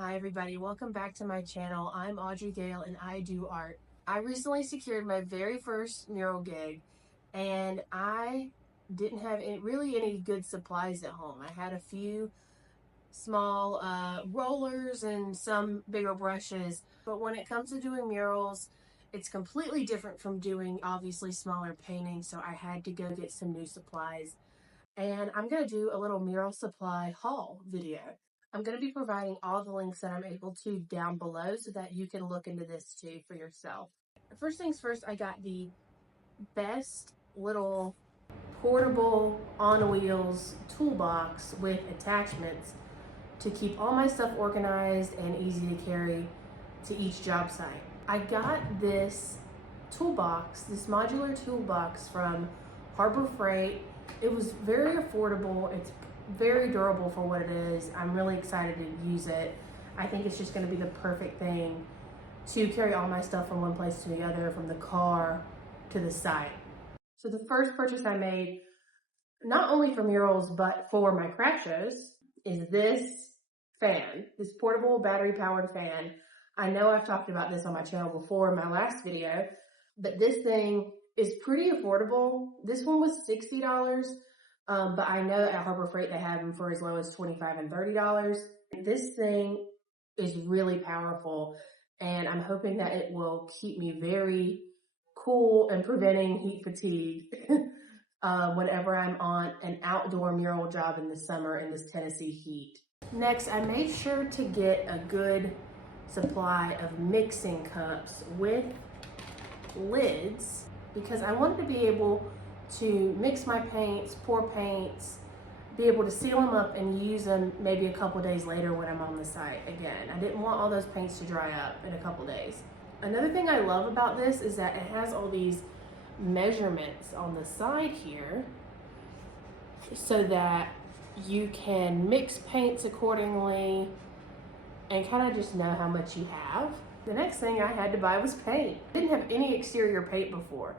Hi everybody, welcome back to my channel. I'm Audrey Gale and I do art. I recently secured my very first mural gig and I didn't have really any good supplies at home. I had a few small rollers and some bigger brushes, but when it comes to doing murals, it's completely different from doing obviously smaller paintings, so I had to go get some new supplies. And I'm going to do a little mural supply haul video. I'm going to be providing all the links that I'm able to down below so that you can look into this too for yourself. First things first, I got the best little portable on wheels toolbox with attachments to keep all my stuff organized and easy to carry to each job site. I got this toolbox, this modular toolbox from Harbor Freight. It was very affordable. It's very durable for what it is. I'm really excited to use it. I think it's just going to be the perfect thing to carry all my stuff from one place to the other, from the car to the site. So the first purchase I made, not only for murals, but for my craft shows, is this fan, this portable battery powered fan. I know I've talked about this on my channel before in my last video, but this thing is pretty affordable. This one was $60, but I know at Harbor Freight they have them for as low as $25 and $30. This thing is really powerful, and I'm hoping that it will keep me very cool and preventing heat fatigue whenever I'm on an outdoor mural job in the summer in this Tennessee heat. Next, I made sure to get a good supply of mixing cups with lids because I wanted to be able to mix my paints, pour paints, be able to seal them up and use them maybe a couple days later when I'm on the site again. I didn't want all those paints to dry up in a couple days. Another thing I love about this is that it has all these measurements on the side here so that you can mix paints accordingly and kind of just know how much you have. The next thing I had to buy was paint. I didn't have any exterior paint before.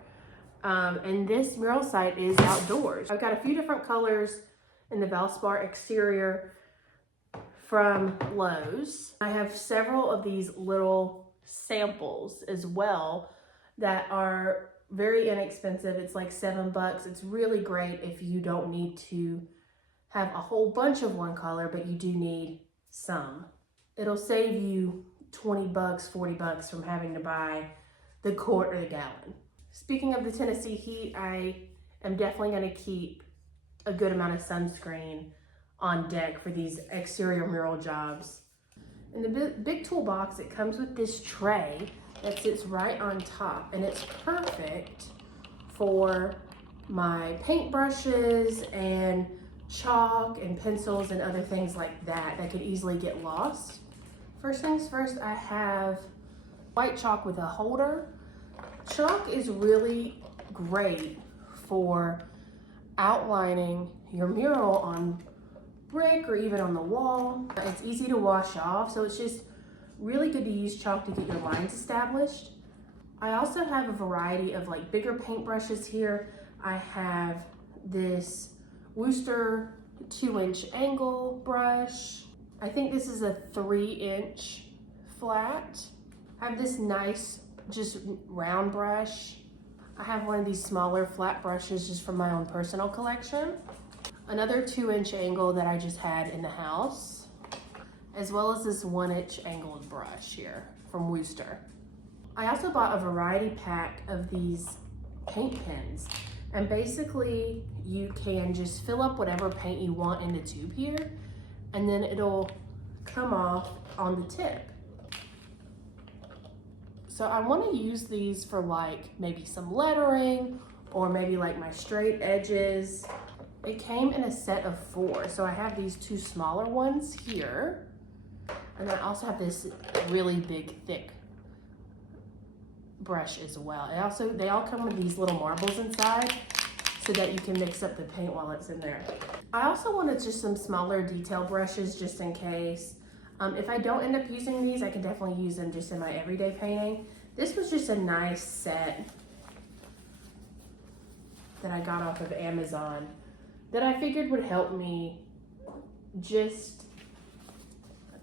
And this mural site is outdoors. I've got a few different colors in the Valspar exterior from Lowe's. I have several of these little samples as well that are very inexpensive. It's like $7. It's really great if you don't need to have a whole bunch of one color, but you do need some. It'll save you $20, $40 from having to buy the quart or the gallon. Speaking of the Tennessee heat, I am definitely going to keep a good amount of sunscreen on deck for these exterior mural jobs. In the big toolbox, it comes with this tray that sits right on top, and it's perfect for my paintbrushes and chalk and pencils and other things like that that could easily get lost. First things first, I have white chalk with a holder. Chalk is really great for outlining your mural on brick or even on the wall. It's easy to wash off, so it's just really good to use chalk to get your lines established. I also have a variety of like bigger paintbrushes here. I have this Wooster 2-inch angle brush. I think this is a 3-inch flat. I have this nice just round brush. I have one of these smaller flat brushes just from my own personal collection. Another 2-inch angle that I just had in the house, as well as this 1-inch angled brush here from Wooster. I also bought a variety pack of these paint pens, and basically you can just fill up whatever paint you want in the tube here, and then it'll come off on the tip. So I want to use these for like maybe some lettering or maybe like my straight edges. It came in a set of 4, so I have these 2 smaller ones here, and I also have this really big thick brush as well. They all come with these little marbles inside so that you can mix up the paint while it's in there. I also wanted just some smaller detail brushes just in case. If I don't end up using these, I can definitely use them just in my everyday painting. This was just a nice set that I got off of Amazon that I figured would help me just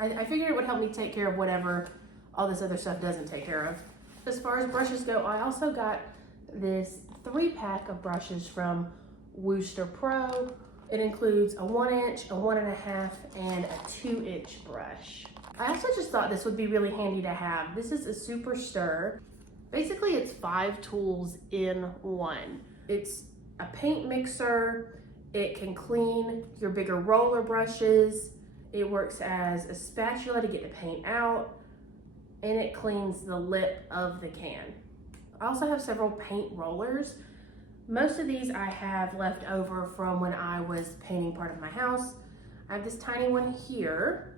I figured it would help me take care of whatever all this other stuff doesn't take care of. As far as brushes go, I also got this 3-pack of brushes from Wooster Pro. It includes a 1 inch, a 1.5, and a 2-inch brush. I also just thought this would be really handy to have. This is a Super Stir. Basically, it's 5 tools in one. It's a paint mixer. It can clean your bigger roller brushes. It works as a spatula to get the paint out, and it cleans the lip of the can. I also have several paint rollers. Most of these I have left over from when I was painting part of my house. I have this tiny one here.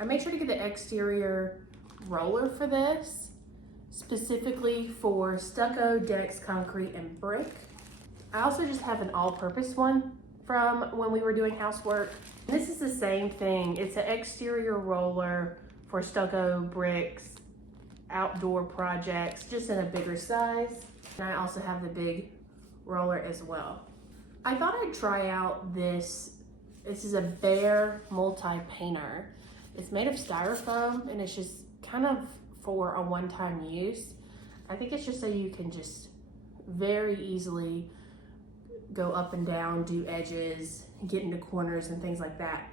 I made sure to get the exterior roller for this, specifically for stucco, decks, concrete, and brick. I also just have an all-purpose one from when we were doing housework. This is the same thing. It's an exterior roller for stucco, bricks, outdoor projects, just in a bigger size. And I also have the big roller as well. I thought I'd try out this. This is a Behr multi-painter. It's made of styrofoam, and it's just kind of for a one-time use. I think it's just so you can just very easily go up and down, do edges, get into corners and things like that.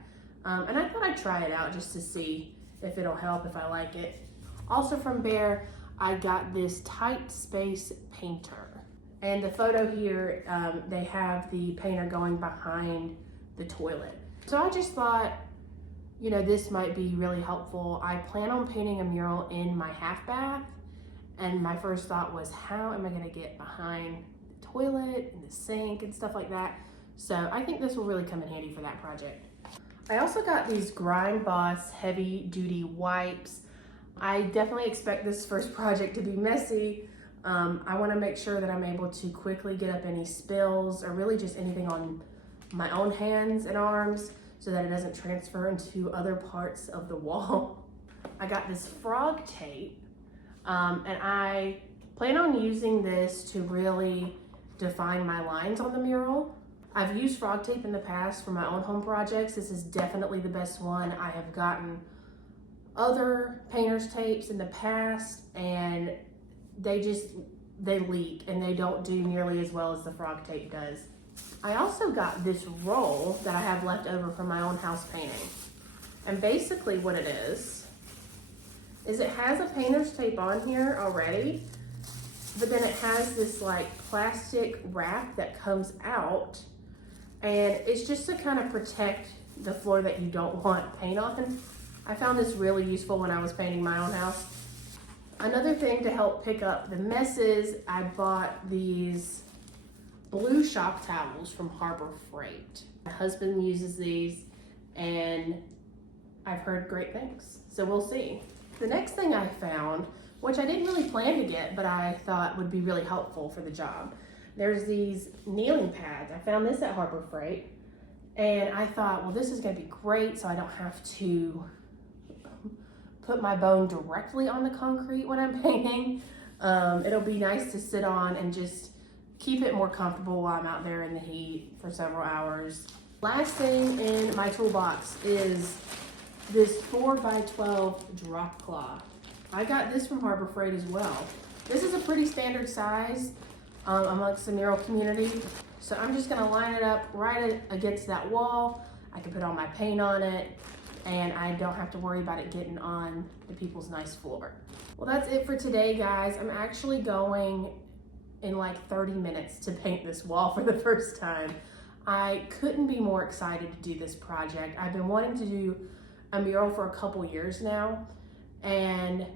And I thought I'd try it out just to see if it'll help, if I like it. Also from Behr, I got this tight space painter. And the photo here, they have the painter going behind the toilet. So I just thought, you know, this might be really helpful. I plan on painting a mural in my half bath, and my first thought was, how am I gonna get behind the toilet and the sink and stuff like that? So I think this will really come in handy for that project. I also got these Grind Boss heavy duty wipes. I definitely expect this first project to be messy. I wanna make sure that I'm able to quickly get up any spills or really just anything on my own hands and arms, so that it doesn't transfer into other parts of the wall. I got this frog tape, and I plan on using this to really define my lines on the mural. I've used frog tape in the past for my own home projects. This is definitely the best one. I have gotten other painters' tapes in the past, and they leak, and they don't do nearly as well as the frog tape does. I also got this roll that I have left over from my own house painting. And basically what it is it has a painter's tape on here already, but then it has this like plastic wrap that comes out, and it's just to kind of protect the floor that you don't want paint on. I found this really useful when I was painting my own house. Another thing to help pick up the messes, I bought these blue shop towels from Harbor Freight. My husband uses these, and I've heard great things, so we'll see. The next thing I found, which I didn't really plan to get, but I thought would be really helpful for the job. There's these kneeling pads. I found this at Harbor Freight, and I thought, well, this is gonna be great so I don't have to put my bone directly on the concrete when I'm painting. It'll be nice to sit on and just keep it more comfortable while I'm out there in the heat for several hours. Last thing in my toolbox is this 4x12 drop cloth. I got this from Harbor Freight as well. This is a pretty standard size amongst the mural community. So I'm just gonna line it up right against that wall. I can put all my paint on it, and I don't have to worry about it getting on the people's nice floor. Well, that's it for today, guys. I'm actually going in like 30 minutes to paint this wall for the first time. I couldn't be more excited to do this project. I've been wanting to do a mural for a couple years now, and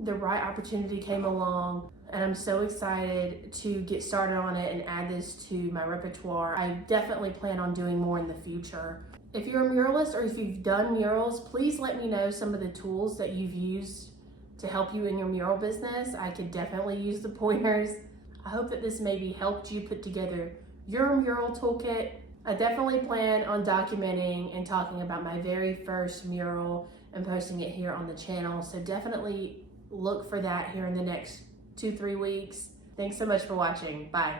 the right opportunity came along, and I'm so excited to get started on it and add this to my repertoire. I definitely plan on doing more in the future. If you're a muralist or if you've done murals, please let me know some of the tools that you've used to help you in your mural business. I could definitely use the pointers. I hope that this maybe helped you put together your mural toolkit. I definitely plan on documenting and talking about my very first mural and posting it here on the channel. So definitely look for that here in the next 2-3 weeks. Thanks so much for watching. Bye.